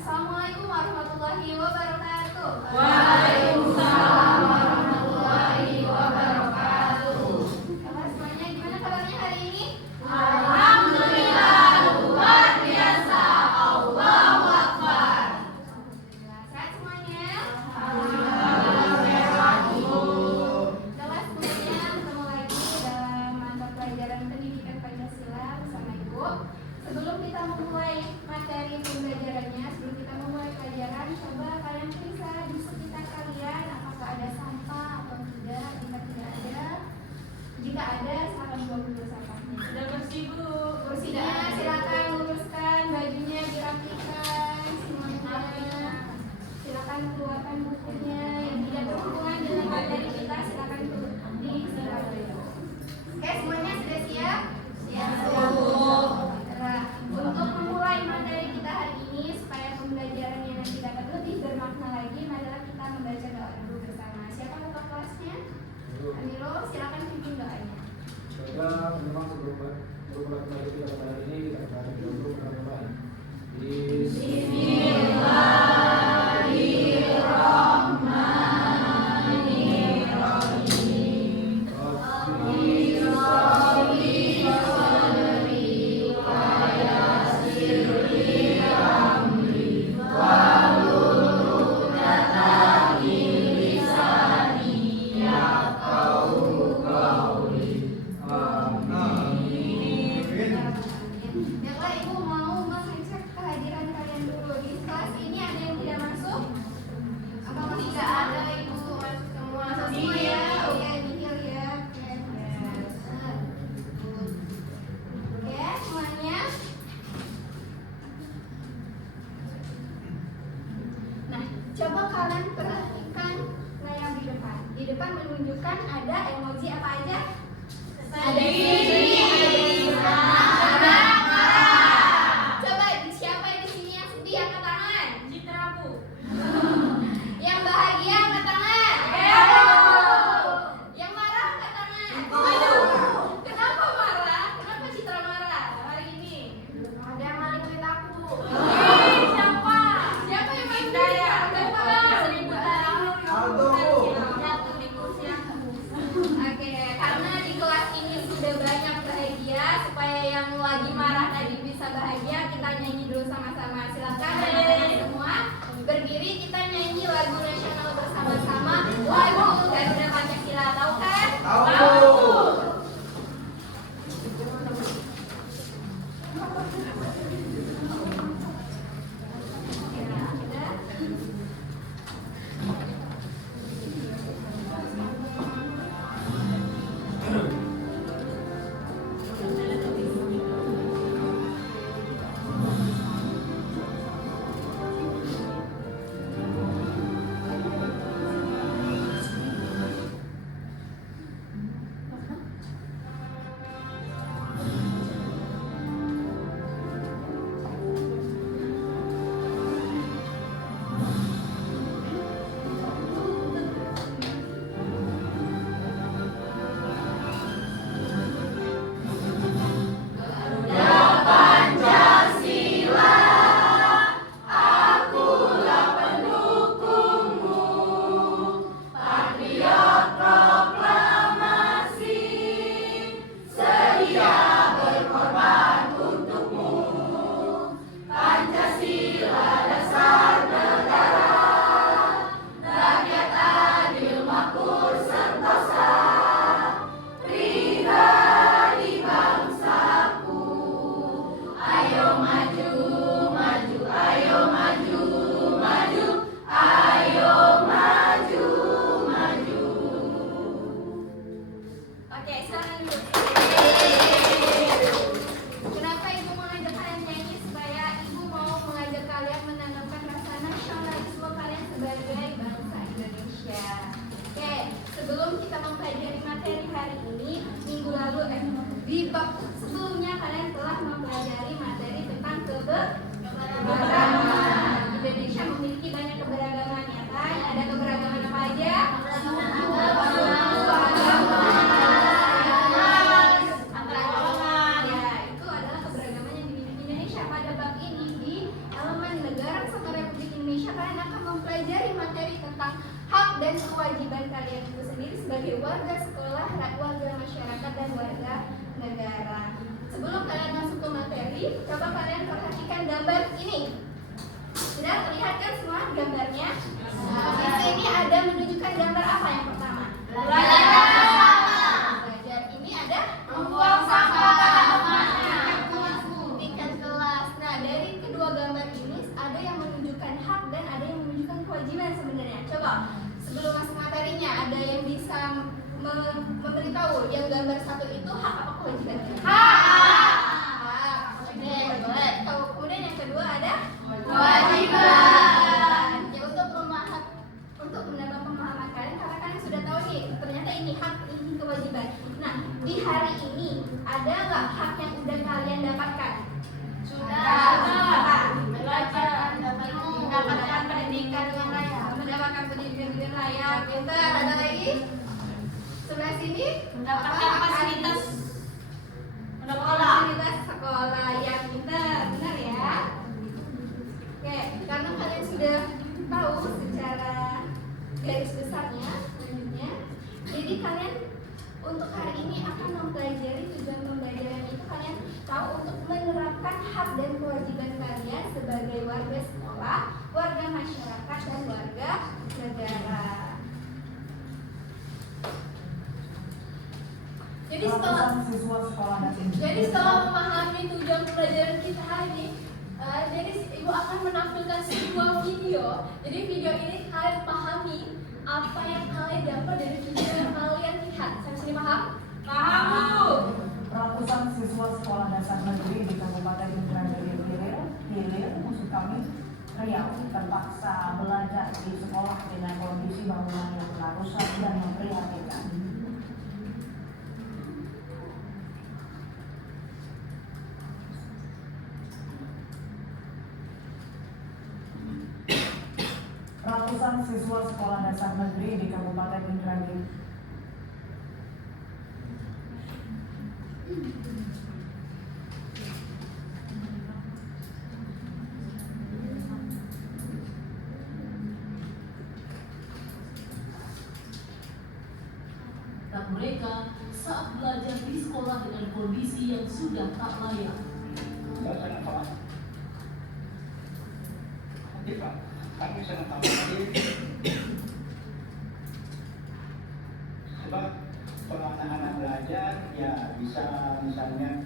Assalamualaikum warahmatullahi wabarakatuh. Waalaikumsalam warahmatullahi wabarakatuh. Halo semuanya, gimana kabarnya hari ini? Alhamdulillah, luar biasa. Allahu Akbar. Alhamdulillah, sehat semuanya? Alhamdulillah sehat, Bu. Kelas semuanya, ketemu lagi dalam mata pelajaran pendidikan Pancasila bersama Ibu. Sebelum kita memulai materi pembelajarannya, sebelum kita memulai pelajaran, coba kalian periksa di sekitar kalian apakah ada sampah atau tidak. Jika ada, silakan buang dulu sampahnya. Sudah bersih, Bu. Kursinya silakan luruskan, bajunya dirapikan semuanya. Silakan keluarkan bukunya yang tidak berhubungan dengan materi kita, silakan diserahkan. Oke, semuanya sudah siap? Siap, Bu. Nah, untuk memulai materi kita hari ini supaya pembelajaran yang nanti dapat lebih bermakna lagi, marilah kita membaca doa dulu bersama. Siapa ketua kelasnya? Amiro, silakan pimpin doanya. Semoga memang sebelum mulai kita pada hari ini kita akan dulu berdoa. Bismillahirrahmanirrahim. Baiklah, Ibu mau mengecek kehadiran kalian dulu. Di kelas ini ada yang tidak masuk? Apa masih Tidak ada, Ibu. Masuk semua. Masuk semua ya? Oke, nihil ya. Oke, semuanya. Nah, coba kalian perhatikan layar di depan. Di depan menunjukkan ada emoji apa aja? Ada sedih, ada marah. Coba siapa di sini yang sedih angkat tangan? Citra, Bu. Yang bahagia angkat tangan. Yang marah angkat tangan. Kenapa marah? Kenapa Citra marah hari ini? Ada yang maling duit aku. Siapa? Siapa yang main Saya. Siapa? 1000 tadi. Aldo, Bu. Jatuh di kursi aku. Oke, karena di kelas ini sudah banyak bahagia, supaya yang lagi marah tadi bisa bahagia, kita nyanyi dulu sama-sama. Silakan teman-teman semua berdiri, kita nyanyi lagu nasional bersama-sama. Lagu Garuda Pancasila, tahu kan? Tahu. dan kewajiban kalian itu sendiri sebagai warga sekolah, warga masyarakat, dan warga negara. Sebelum kalian masuk ke materi, coba kalian perhatikan gambar ini. Sudah terlihat kan semua gambarnya? Di sini ada menunjukkan gambar apa yang pertama? Belajar. Ini ada membuang sampah pada tempatnya. Tingkat kelas. Nah, dari kedua gambar ini ada yang menunjukkan hak dan ada yang menunjukkan kewajiban sebenarnya. Coba sebelum masuk materinya, ada yang bisa memberitahu yang gambar satu itu hak apa kewajiban? Hak. Oke, boleh. Kemudian yang kedua ada kewajiban. Ya, untuk menambah pemahaman kalian, karena kalian sudah tahu nih, ternyata ini hak, ini kewajiban. Nah, di hari ini ada nggak hak yang udah kalian dapatkan? Sudah. Mendapatkan pendidikan yang layak. Mendapatkan pendidikan yang layak. Pintar. Ada lagi? Sebelah sini Mendapatkan fasilitas fasilitas sekolah yang pintar, benar ya? Oke, karena kalian sudah tahu secara garis besarnya, selanjutnya, jadi kalian untuk hari ini akan mempelajari tujuan pembelajaran itu. Kalian tahu untuk menerapkan hak dan kewajiban kalian sebagai warga sekolah, warga masyarakat, dan warga negara. Jadi setelah memahami tujuan pembelajaran kita hari ini, jadi ibu akan menampilkan sebuah video. Jadi video ini kalian pahami apa yang kalian dapat dari video yang kalian lihat. Sampai sini paham? Paham, Bu. Ratusan siswa sekolah dasar negeri di Kabupaten Indragiri Hilir, maksud kami Riau, terpaksa belajar di sekolah dengan kondisi bangunan yang telah rusak dan memprihatinkan. Ratusan siswa sekolah dasar negeri di Kabupaten Indragiri dan mereka saat belajar di sekolah dengan kondisi yang sudah tak layak. Kami sangat khawatir sebab kalau anak-anak belajar ya bisa misalnya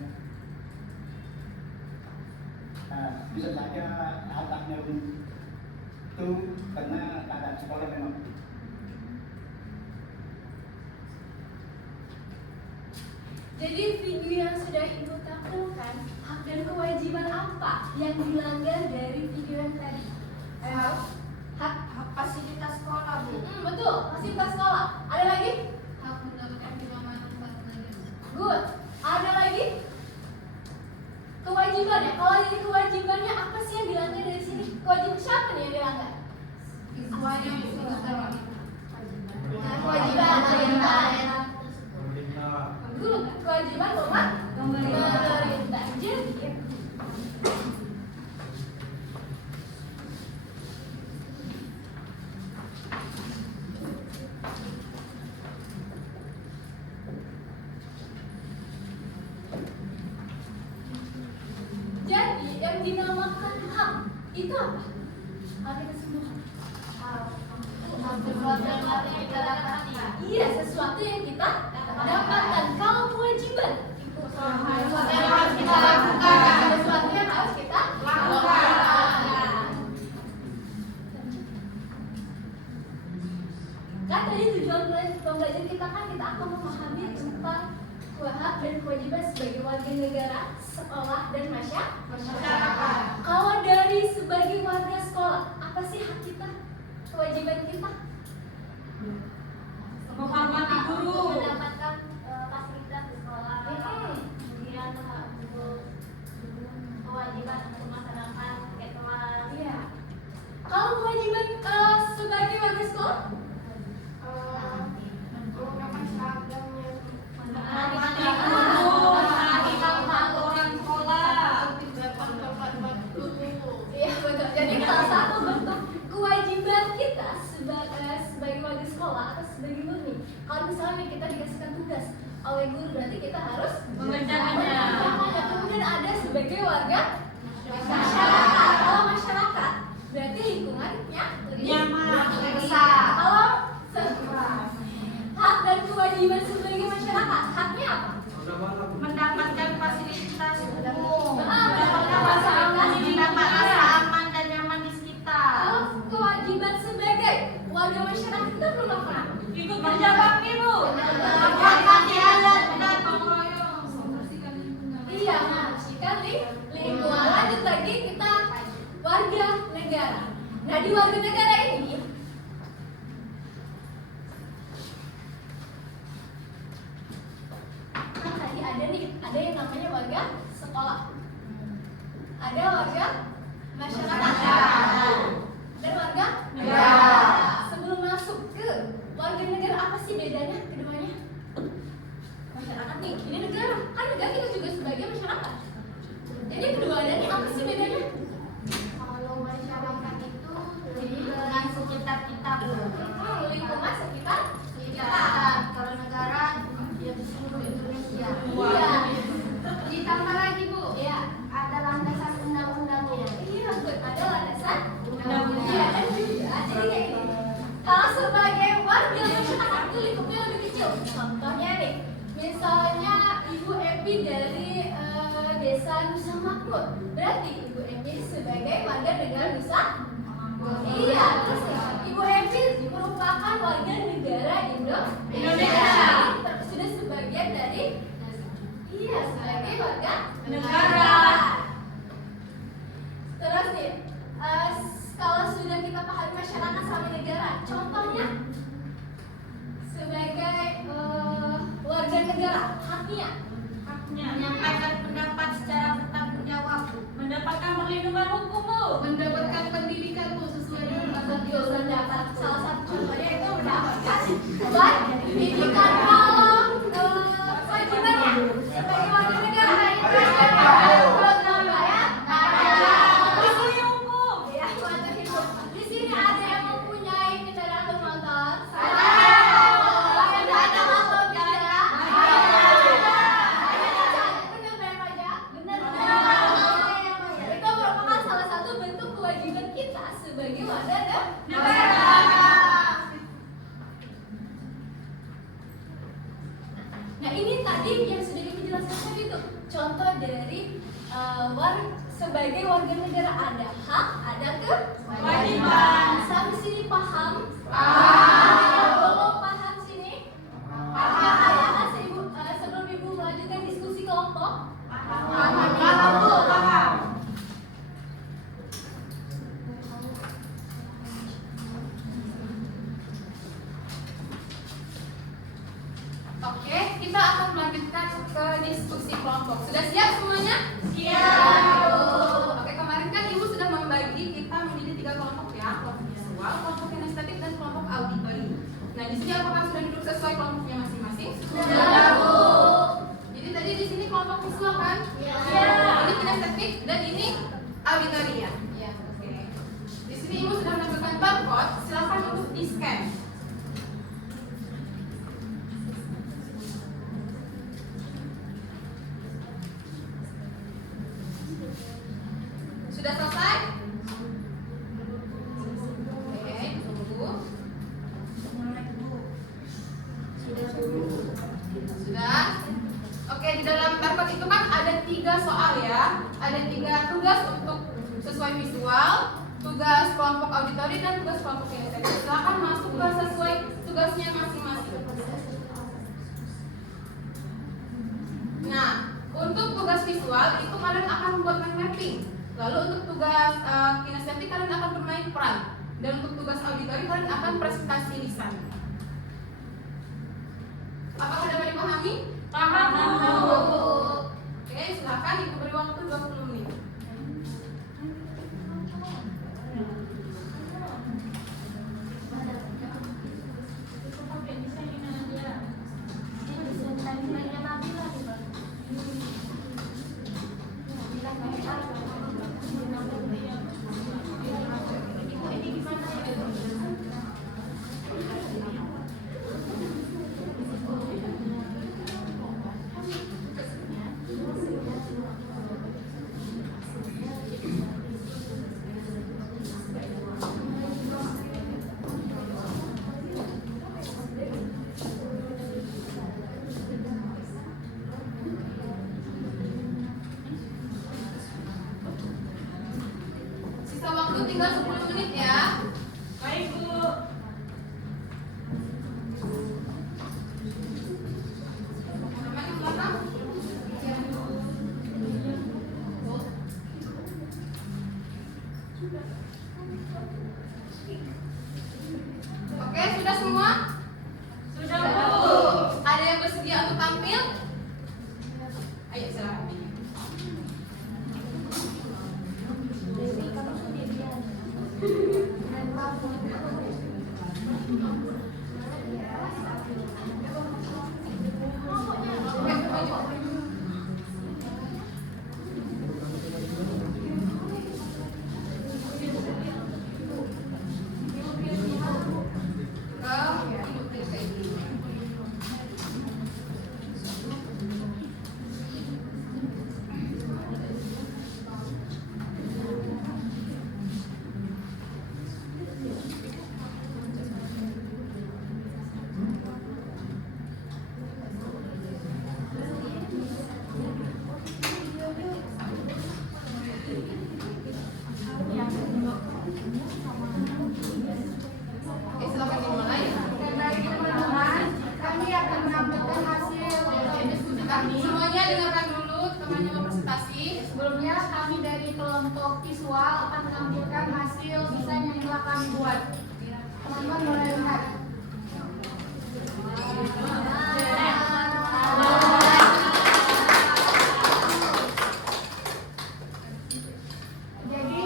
bisa saja atapnya runtuh karena keadaan sekolah memang. Jadi video yang sudah ibu tampilkan, hak dan kewajiban apa yang dilanggar dari video yang tadi? Hak fasilitas sekolah, Bu. betul, fasilitas sekolah. Ada lagi? Hak mendapatkan kenyamanan tempat belajar. Good. Ada lagi? Kewajibannya. Kalau ini kewajibannya apa sih yang dilanggar dari sini? Kewajiban siapa nih yang dilanggar? Siswanya Kewajiban. Pemerintah. Good. Kewajiban pemerintah. Jadi yang dinamakan hak itu apa? Hak itu semua. sesuatu yang kita dapati. Iya, sesuatu yang kita dapatkan. Kalau kewajiban, Sesuatu yang harus kita lakukan. sesuatu yang harus kita lakukan. Kan tadi tujuan pembelajaran kita kan kita akan memahami tentang hak dan kewajiban sebagai warga negara, sekolah, dan masyarakat. Kalau dari sebagai warga sekolah, apa sih hak kita, kewajiban kita? Menghormati guru. Mendapatkan fasilitas di sekolah. Kemudian hak untuk kewajiban untuk masyarakat, pakai kelas. Iya. Kalau kewajiban sebagai warga sekolah? Menggunakan seragamnya. Menaati aturan sekolah. Iya betul. Jadi salah satu bentuk kewajiban kita sebagai nih kita dikasihkan tugas oleh guru, berarti kita harus Mengerjakannya. mengerjakannya. Kemudian ada sebagai warga masyarakat. Kalau masyarakat berarti lingkungannya lebih Nyaman. besar. Kalau hak dan kewajiban sebagai masyarakat, haknya apa? Mendapatkan fasilitas umum. Mendapatkan fasilitas Mendapat rasa aman dan nyaman di sekitar. Kalau kewajiban sebagai warga masyarakat kita belum apa? Ikut kerja bakti, Bu. Menghormati adat dan mengroyong. Iya, membersihkan lingkungan. Lanjut lagi kita warga negara. Nah, di warga negara ini kan tadi ada yang namanya warga sekolah, ada warga masyarakat, dan warga negara. Sebelum masuk ke warga negara, apa sih bedanya keduanya? Masyarakat nih, ini negara, kan negara kita juga sebagai masyarakat. Jadi keduanya nih apa sih bedanya? Kalau masyarakat itu lingkungan sekitar kita, Bu. Lingkungan sekitar kita. Kalau negara ya di seluruh Indonesia. Iya. Ditambah lagi, Bu. Iya. Ada landasan undang-undangnya. Iya, ada landasan Undang-undang. Iya, dan juga jadi kayak gini. Kalau sebagai warga masyarakat itu lingkupnya lebih kecil. Contohnya nih, misalnya Ibu Epi dari Desa Nusa Makmur. Berarti Ibu Epi sebagai warga negara Nusa Makmur. Iya, terus Ibu Epi merupakan warga negara Indonesia. Sudah sebagian dari sebagai warga Negara. Terus nih, kalau sudah kita pahami masyarakat sama negara, contohnya sebagai warga negara, haknya Menyampaikan pendapat secara bertanggung jawab. Mendapatkan perlindungan hukum, Bu. mendapatkan pendidikan sesuai dengan ketentuan pendapat. Salah satu contohnya itu mendapatkan pendidikan. Kalau kewajibannya sebagai warga negara di sini ada yang mempunyai kendaraan bermotor. Ada motor juga. Benar bayar pajak? Benar. Itu merupakan salah satu bentuk kewajiban kita sebagai warga negara. Nah, ini tadi yang sudah dijelaskan tadi itu contoh dari sebagai warga negara, ada hak, ada kewajiban. Sampai sini paham? Belum paham sini? Paham. Sebelum Ibu melanjutkan diskusi kelompok? Paham, Bu. Paham. Oke, kita akan melanjutkan ke diskusi kelompok. Sudah siap semuanya? Siap. Oke, kemarin kan Ibu sudah membagi kita menjadi 3 kelompok ya, kelompok visual, kelompok kinestetik, dan kelompok auditori. Nah, di sini apakah sudah duduk sesuai kelompoknya masing-masing? Sudah, Bu. Jadi tadi di sini kelompok visual kan? Iya. Ini kinestetik dan ini auditori ya. Iya. Oke. Di sini Ibu sudah mendapatkan barcode, silakan untuk di-scan. Sudah selesai? Oke, tunggu. Sudah? Oke, di dalam barcode itu kan ada 3 soal ya. Ada 3 tugas untuk sesuai visual, tugas kelompok auditori, dan tugas kelompok kinestetik. Silakan masuk ke sesuai tugasnya masing-masing. Nah, untuk tugas visual itu kalian akan membuat mind mapping. Lalu untuk tugas kinestetik kalian akan bermain peran. Dan untuk tugas auditori kalian akan presentasi lisan. Apakah dapat dipahami? Paham, Bu. Oke, silakan Ibu beri waktu 20 menit. tinggal 10 menit ya. Baik, Bu. Aman yang belakang? Oke, sudah semua? Sudah, Bu. Ada yang bersedia untuk tampil? Ayo silakan. Oke, silakan dimulai. Baik teman-teman, kami akan menampilkan hasil diskusi kami. Semuanya dengarkan dulu temannya mau presentasi. Sebelumnya kami dari kelompok visual akan menampilkan hasil desain yang telah kami buat. Teman-teman boleh lihat. Jadi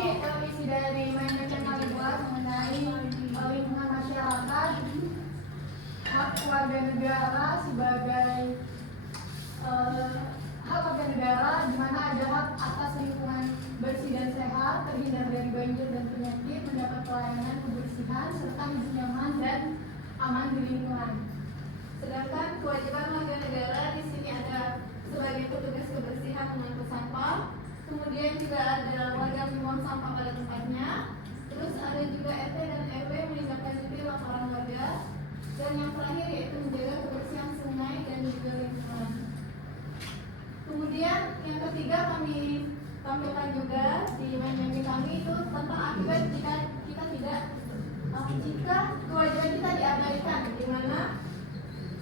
isi dari mindmap yang kami buat mengenai lingkungan masyarakat, hak warga negara sebagai hak warga negara di mana ada hak atas lingkungan bersih dan sehat, terhindar dari banjir dan penyakit, mendapat pelayanan kebersihan serta hidup nyaman dan aman di lingkungan. Sedangkan kewajiban warga negara di sini ada sebagai petugas kebersihan mengangkut sampah, kemudian juga ada warga membuang sampah pada tempatnya, terus ada juga RT dan RW menindaklanjuti laporan warga, dan yang terakhir yaitu menjaga kebersihan sungai dan juga lingkungan. Kemudian yang ketiga kami tampilkan juga di menu kami itu tentang akibat jika kita tidak jika kewajiban kita diabaikan, di mana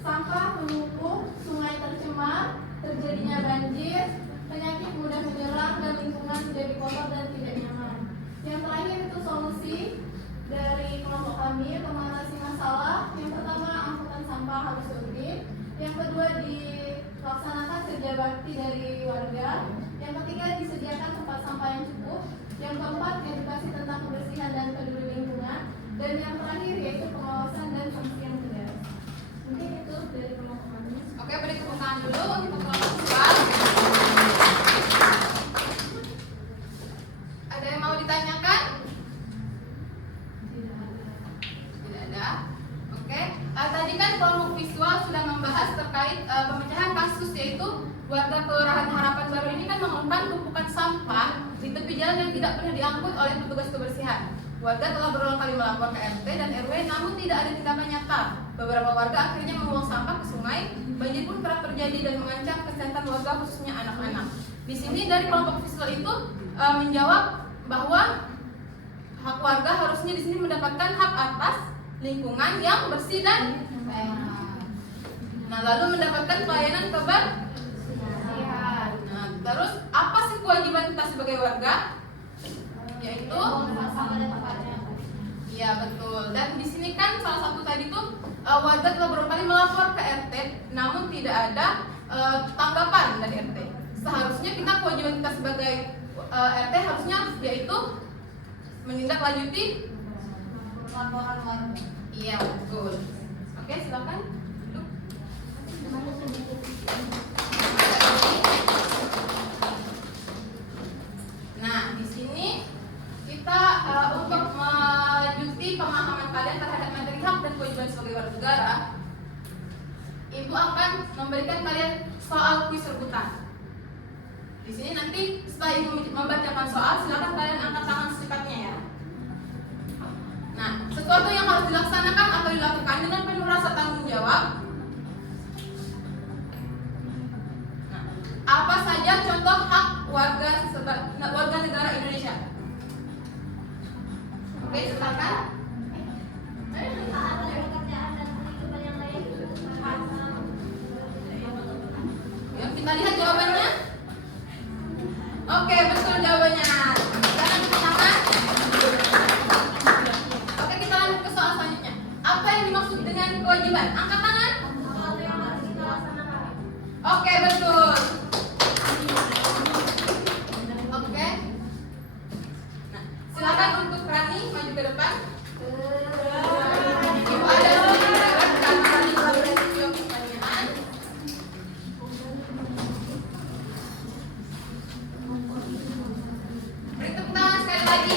sampah menumpuk, sungai tercemar, terjadinya banjir, penyakit mudah menyerang dan lingkungan menjadi kotor dan tidak nyaman. Yang terakhir itu solusi dari kelompok kami mengatasi masalah. Yang pertama, angkutan sampah harus urgent. Yang kedua, dilaksanakan kerja bakti dari warga. Yang ketiga, disediakan tempat sampah yang cukup. Yang keempat, edukasi tentang kebersihan dan peduli lingkungan. Dan yang terakhir yaitu pengawasan dan sanksi yang tegas. Mungkin itu dari kelompok kami. Oke, beri tepuk tangan dulu untuk kelompok visual. Ada yang mau ditanyakan? Tidak ada. Oke, tadi kan kelompok visual sudah membahas terkait pemecahan kasus, yaitu warga Kelurahan Harapan Baru ini kan menemukan tumpukan sampah di tepi jalan yang tidak pernah diangkut oleh petugas kebersihan. Warga telah berulang kali melapor ke RT dan RW, namun tidak ada tindakan nyata. Beberapa warga akhirnya membuang sampah ke sungai. Banjir pun kerap terjadi dan mengancam kesehatan warga, khususnya anak-anak. Di sini dari kelompok visual itu menjawab bahwa hak warga harusnya di sini mendapatkan hak atas lingkungan yang bersih dan sehat. Nah, lalu mendapatkan pelayanan kebersihan. Nah, terus apa sih kewajiban kita sebagai warga? Yaitu iya betul. Dan di sini kan salah satu tadi tuh warga telah beberapa kali melapor ke RT, namun tidak ada tanggapan dari RT. Seharusnya kita kewajiban kita sebagai RT harusnya yaitu menindaklanjuti laporan warga. Iya betul. Oke, silakan duduk. Nah, di sini kita untuk melanjuti pemahaman kalian terhadap materi hak dan kewajiban sebagai warga negara, Ibu akan memberikan kalian soal kuis rebutan. Di sini nanti setelah Ibu membacakan soal, silakan kalian angkat tangan secepatnya ya. Nah, sesuatu yang harus dilaksanakan atau dilakukan dengan penuh rasa tanggung jawab. Nah, apa saja contoh hak warga negara Indonesia? Oke, silakan. Ya, kita lihat jawabannya. Oke, betul jawabannya. Silakan tepuk tangan. Oke, kita lanjut ke soal selanjutnya. Apa yang dimaksud dengan kewajiban? Angkat tangan. Oke, betul. Oke. Nah, silakan untuk Rani maju ke depan. Ibu ada sedikit karena Rani baru review pertanyaan. Beri tepuk tangan sekali lagi.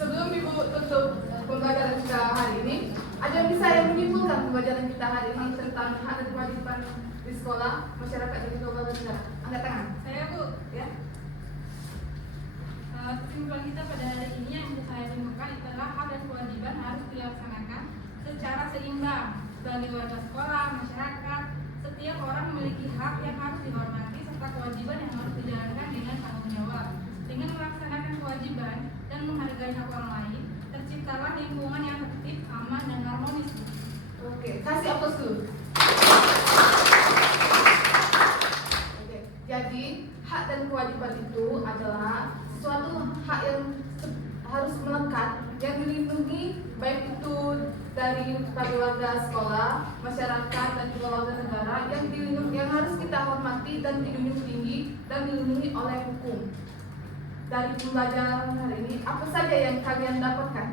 Sebelum Ibu tutup pembelajaran kita hari ini, ada yang bisa yang menyimpulkan pembelajaran kita hari ini tentang hak dan kewajiban di sekolah, masyarakat dan juga warga negara. Angkat tangan. Saya Bu, Ya. kesimpulan kita pada hari ini yang bisa saya simpulkan adalah hak dan kewajiban harus dilaksanakan secara seimbang sebagai warga sekolah, masyarakat. Setiap orang memiliki hak yang harus dihormati serta kewajiban yang harus dijalankan dengan tanggung jawab. Dengan melaksanakan kewajiban dan menghargai hak orang lain, terciptalah lingkungan yang tertib, aman, dan harmonis. Oke, kasih aplaus dulu. Oke, jadi hak dan kewajiban itu adalah suatu hak yang harus melekat, yang dilindungi baik itu dari sebagai warga sekolah, masyarakat dan juga warga negara yang dilindungi, yang harus kita hormati dan dijunjung tinggi dan dilindungi oleh hukum. Dari pembelajaran hari ini, apa saja yang kalian dapatkan?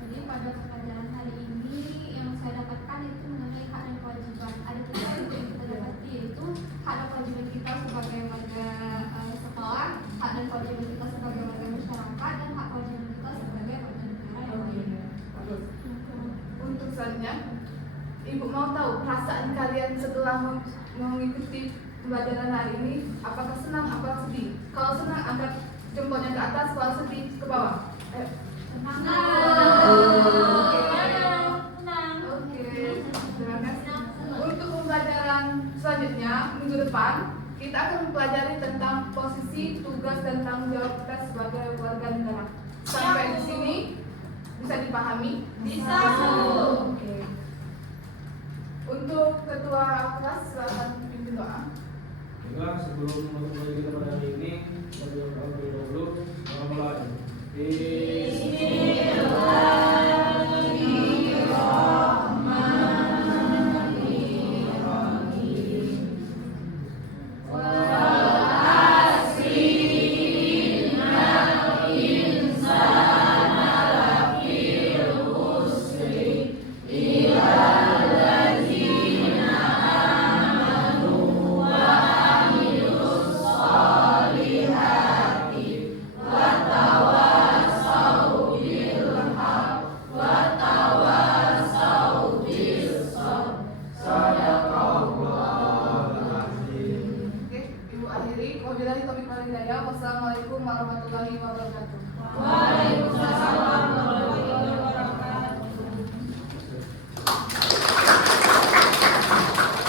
Jadi pada pelajaran hari ini yang saya dapatkan itu mengenai hak dan kewajiban. Ada tiga yang kita dapati, yaitu hak dan kewajiban kita sebagai warga sekolah, hak dan kewajiban kita sebagai warga masyarakat, dan hak kewajiban kita sebagai warga negara yang lain. Bagus. Untuk selanjutnya, Ibu mau tahu perasaan kalian setelah mengikuti pembelajaran hari ini, apakah senang, apakah sedih? Kalau senang, angkat jempolnya ke atas, kalau sedih ke bawah. Ayo. Oke. Terima kasih. Untuk pembelajaran selanjutnya minggu depan, kita akan mempelajari tentang posisi, tugas dan tanggung jawab kita sebagai warga negara. Sampai di sini bisa dipahami? Bisa. Oke. Untuk ketua kelas silakan pimpin doa. Baiklah, sebelum menutup kita pada hari ini, saya berdoa terlebih dahulu. Mulai. Wabillahi taufiq wal hidayah. Wassalamualaikum warahmatullahi wabarakatuh. Waalaikumsalam.